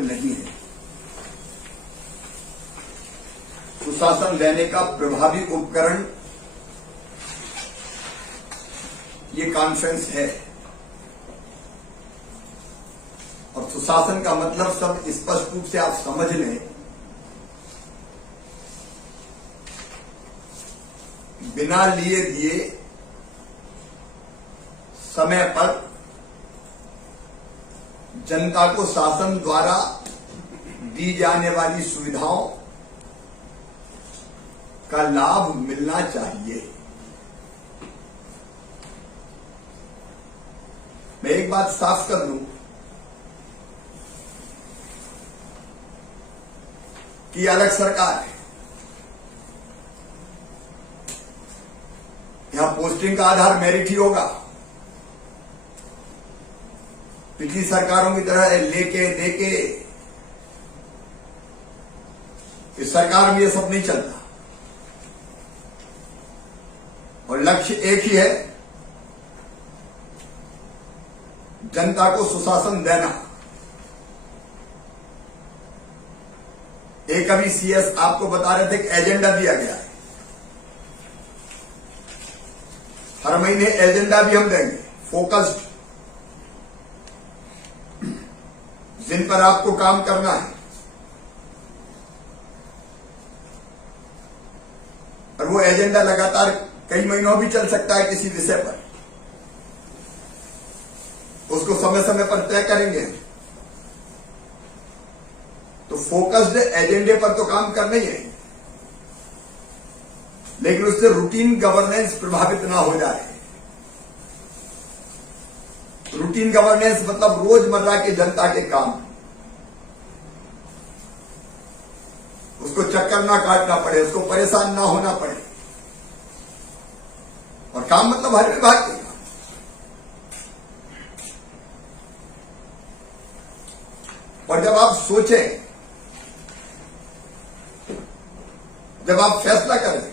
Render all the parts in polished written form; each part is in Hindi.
में नहीं है। सुशासन देने का प्रभावी उपकरण ये कॉन्फ्रेंस है। और सुशासन का मतलब सब स्पष्ट रूप से आप समझ लें, बिना लिए दिए समय पर जनता को शासन द्वारा दी जाने वाली सुविधाओं का लाभ मिलना चाहिए। मैं एक बात साफ कर दूं कि अलग सरकार है, यहां पोस्टिंग का आधार मेरिट ही होगा। पिछली सरकारों की तरह लेके देके इस सरकार में ये सब नहीं चलता। और लक्ष्य एक ही है, जनता को सुशासन देना। एक अभी सीएस आपको बता रहे थे कि एजेंडा दिया गया है, हर महीने एजेंडा भी हम देंगे फोकस्ड, जिन पर आपको काम करना है। और वो एजेंडा लगातार कई महीनों भी चल सकता है किसी विषय पर, उसको समय समय पर तय करेंगे। तो फोकस्ड एजेंडे पर तो काम करना ही है, लेकिन उससे रूटीन गवर्नेंस प्रभावित ना हो जाए। रूटीन गवर्नेंस मतलब रोजमर्रा के जनता के काम, उसको चक्कर ना काटना पड़े, उसको परेशान ना होना पड़े। और काम मतलब हर विभाग के काम। और जब आप सोचें, जब आप फैसला करें,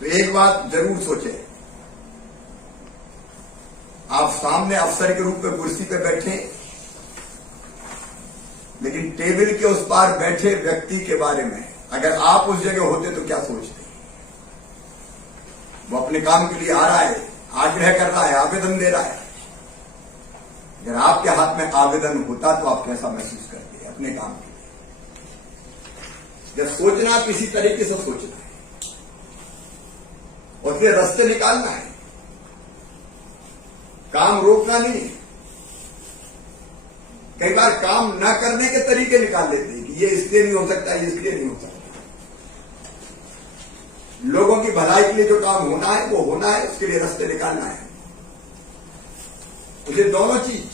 तो एक बात जरूर सोचें, आप सामने अफसर के रूप में कुर्सी पे बैठे, लेकिन टेबल के उस पार बैठे व्यक्ति के बारे में अगर आप उस जगह होते तो क्या सोचते? वो अपने काम के लिए आ रहा है, आग्रह कर रहा है, आवेदन दे रहा है। अगर आपके हाथ में आवेदन होता तो आप कैसा महसूस करते अपने काम के लिए? जब सोचना किसी तरीके से सोचना है और फिर रास्ते निकालना है, काम रोकना नहीं है। कई बार काम न करने के तरीके निकाल लेते हैं कि ये इसलिए नहीं हो सकता, ये इसलिए नहीं हो सकता। लोगों की भलाई के लिए जो काम होना है वो होना है, उसके लिए रास्ते निकालना है। मुझे दोनों चीज,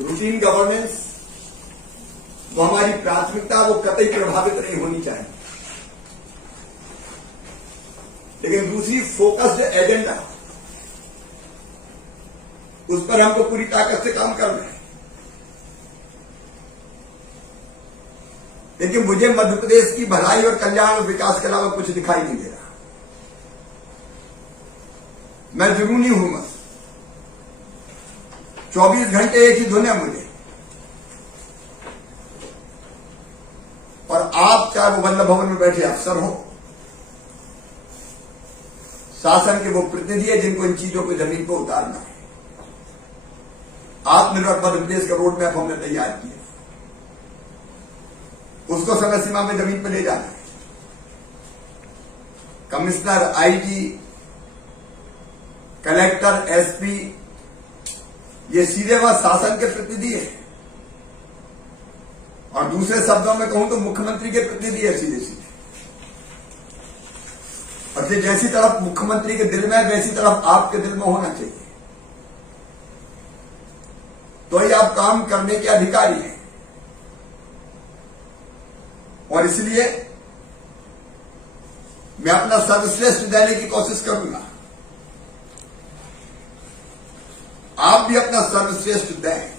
रूटीन गवर्नेंस वो हमारी प्राथमिकता, वो कतई प्रभावित नहीं होनी चाहिए। लेकिन दूसरी फोकस्ड एजेंडा, उस पर हमको पूरी ताकत से काम करना है। लेकिन मुझे मध्य प्रदेश की भलाई और कल्याण और विकास के अलावा कुछ दिखाई नहीं दे रहा। मैं जुनूनी हूं बस, 24 घंटे एक ही धुन है मुझे। और आप चाहे वो वल्लभ भवन में बैठे अफसर हो, शासन के वो प्रतिनिधि है जिनको इन चीजों को जमीन पर उतारना है। आत्मनिर्भर मध्य प्रदेश का रोड मैप हमने तैयार किया, उसको समय सीमा में जमीन पर ले जाना है। कमिश्नर, आईजी, कलेक्टर, एसपी, ये सीधे वह शासन के प्रतिनिधि है। और दूसरे शब्दों में कहूं तो मुख्यमंत्री के प्रतिनिधि है सीधे सीधे। और ये जैसी तरफ मुख्यमंत्री के दिल में है, वैसी तरफ आपके दिल में होना चाहिए, तो ही आप काम करने के अधिकारी हैं। और इसलिए मैं अपना सर्वश्रेष्ठ देने की कोशिश करूंगा। आप भी अपना सर्वश्रेष्ठ दें।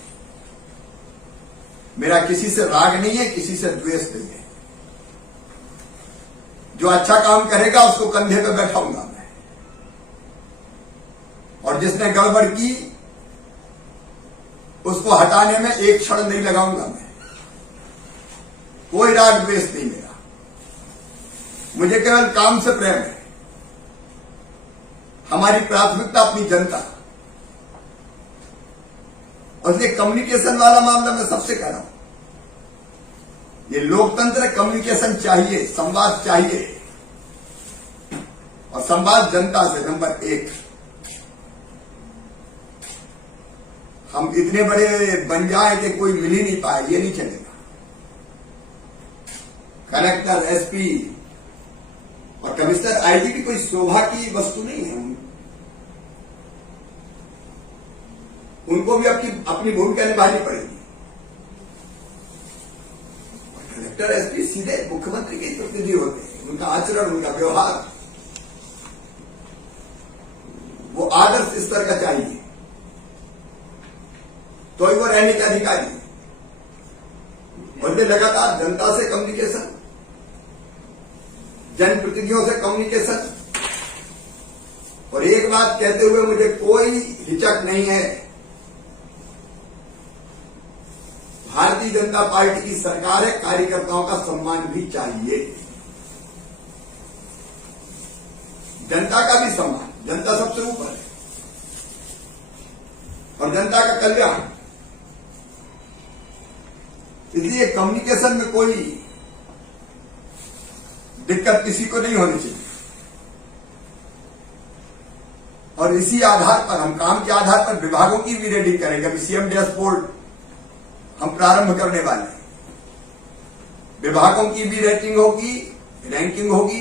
मेरा किसी से राग नहीं है, किसी से द्वेष नहीं है। जो अच्छा काम करेगा उसको कंधे पे बैठाऊंगा मैं, और जिसने गड़बड़ की उसको हटाने में एक क्षण नहीं लगाऊंगा मैं। कोई राग द्वेष नहीं मेरा, मुझे केवल काम से प्रेम है। हमारी प्राथमिकता अपनी जनता, और ये कम्युनिकेशन वाला मामला मैं सबसे कह रहा हूं, ये लोकतंत्र, कम्युनिकेशन चाहिए, संवाद चाहिए, और संवाद जनता से नंबर 1। हम इतने बड़े बन जाए कि कोई मिल ही नहीं पाए, ये नहीं चलेगा। कलेक्टर, एसपी और कमिश्नर, आईजी भी कोई शोभा की वस्तु नहीं है। उनको भी अपनी भूमिका निभानी पड़ेगी। कलेक्टर, एसपी सीधे मुख्यमंत्री के प्रतिनिधि होते हैं। उनका आचरण, उनका व्यवहार वो आदर्श स्तर का चाहिए, तो ही वो रहने के अधिकारी है। और ये लगातार जनता से कम्युनिकेशन, जनप्रतिनिधियों से कम्युनिकेशन, और एक बात कहते हुए मुझे कोई हिचक नहीं है, भारतीय जनता पार्टी की सरकार है, कार्यकर्ताओं का सम्मान भी चाहिए, जनता का भी सम्मान। जनता सबसे ऊपर है, और जनता का कल्याण। इसलिए कम्युनिकेशन में कोई दिक्कत किसी को नहीं होनी चाहिए। और इसी आधार पर हम काम के आधार पर विभागों की भी रेडी करेंगे। अभी सीएम डैशबोर्ड हम प्रारंभ करने वाले हैं, विभागों की भी रेटिंग होगी, रैंकिंग होगी।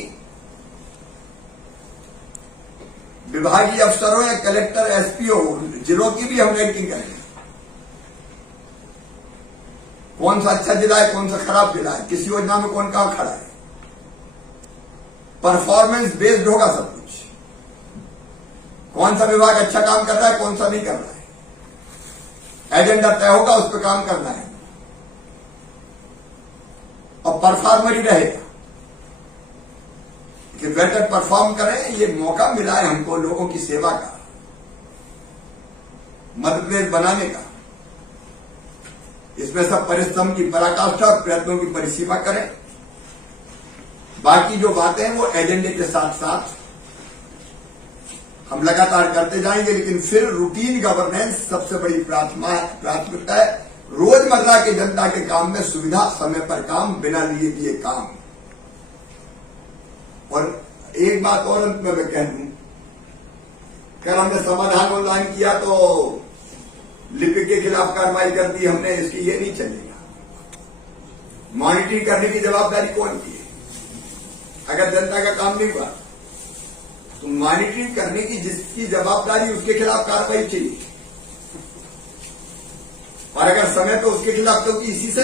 विभागीय अफसरों या कलेक्टर, एसपीओ, जिलों की भी हम रैंकिंग करेंगे। कौन सा अच्छा जिला है, कौन सा खराब जिला है, किस योजना में कौन कहां खड़ा है। परफॉर्मेंस बेस्ड होगा सब कुछ। कौन सा विभाग अच्छा काम कर रहा है, कौन सा नहीं कर रहा है, एजेंडा तय होगा, उस पर काम करना है, और परफॉर्मर ही रहेगा कि बेटर परफॉर्म करें। ये मौका मिला है हमको लोगों की सेवा का, मध्य प्रदेश बनाने का। इसमें सब परिश्रम की पराकाष्ठा और प्रयत्नों की परिसीमा करें। बाकी जो बातें हैं वो एजेंडे के साथ साथ हम लगातार करते जाएंगे, लेकिन फिर रूटीन गवर्नेंस सबसे बड़ी प्राथमिकता है। रोजमर्रा के जनता के काम में सुविधा, समय पर काम, बिना लिए दिए काम। और एक बात और अंत में मैं कह दूं, कल हमने समाधान ऑनलाइन किया तो लिपिक के खिलाफ कार्रवाई कर दी हमने, इसकी ये नहीं चलेगा। मॉनिटरिंग करने की जवाबदारी कौन की है? अगर जनता का काम नहीं हुआ तो मॉनिटरिंग करने की जिसकी जवाबदारी, उसके खिलाफ कार्रवाई चाहिए। और अगर समय पे उसके खिलाफ, क्योंकि इसी से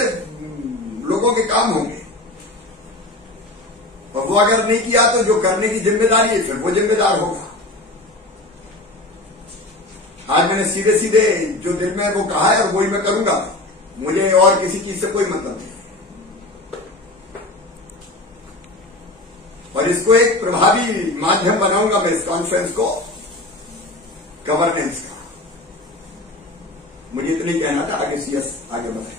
लोगों के काम होंगे, और वो अगर नहीं किया तो जो करने की जिम्मेदारी है फिर वो जिम्मेदार होगा। आज मैंने सीधे सीधे जो दिल में वो कहा है और वही मैं करूंगा। मुझे और किसी चीज से कोई मतलब नहीं। और इसको एक प्रभावी माध्यम बनाऊंगा मैं, इस कॉन्फ्रेंस को, गवर्नेंस का। मुझे इतना ही कहना था। आगे सीएस आगे बढ़ाए।